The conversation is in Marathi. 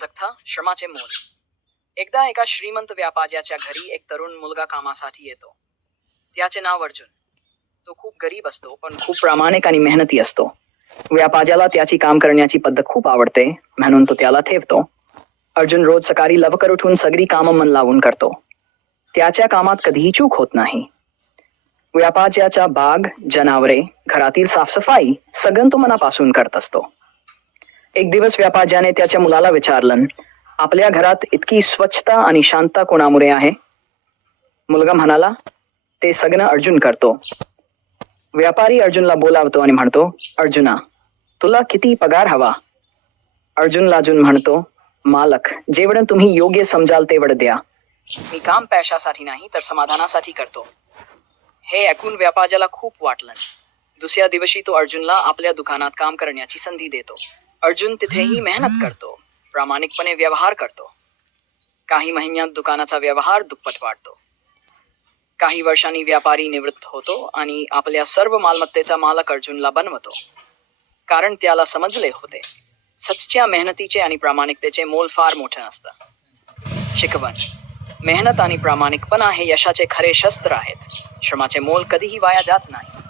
बोधकथा श्रमाचे मोल. एकदा एका श्रीमंत व्यापाऱ्याच्या घरी एक तरुण मुलगा कामासाठी येतो. त्याचे नाव अर्जुन. तो खूप गरीब असतो पण खूप प्रामाणिक आणि मेहनती असतो. व्यापाऱ्याला त्याची काम करण्याची पद्धत खूप आवडते म्हणून तो त्याला ठेवतो. अर्जुन रोज सकाळी लवकर उठून सगळी कामं मन लावून करतो. त्याच्या कामात कधीही चूक होत नाही. व्यापाऱ्याच्या बाग जनावरे घरातील साफसफाई सगळं तो मनापासून करत असतो. एक दिवस व्यापाज्याने त्याच्या मुलाला विचारलं आपल्या घरात इतकी स्वच्छता आणि शांतता कोणामुळे आहे? मुलगा म्हणाला ते सगळं अर्जुन करतो. व्यापारी अर्जुनला बोलावतो आणि म्हणतो अर्जुना तुला किती पगार हवा? अर्जुन लाजून म्हणतो मालक जेवढं तुम्ही योग्य समजाल तेवढं द्या. मी काम पैशासाठी नाही तर समाधानासाठी करतो. हे ऐकून व्यापाऱ्याला खूप वाटलं. दुसऱ्या दिवशी तो अर्जुनला आपल्या दुकानात काम करण्याची संधी देतो. अर्जुन तिथेही मेहनत करतो. प्रामाणिकपणे व्यवहार करतो. काही महिन्यात दुकानाचा व्यवहार दुप्पट वाढतो. काही वर्षांनी व्यापारी निवृत्त होतो आणि आपल्या सर्व मालमत्तेचा मालक अर्जुनला बनवतो. कारण त्याला समजले होते. सच्च्या मेहनतीचे आणि प्रामाणिकतेचे मोल फार मोठे असतं शिकवण. मेहनत आणि प्रामाणिकपणा हे यशाचे खरे शस्त्र आहेत. श्रमाचे मोल कधीही वाया जात नाही.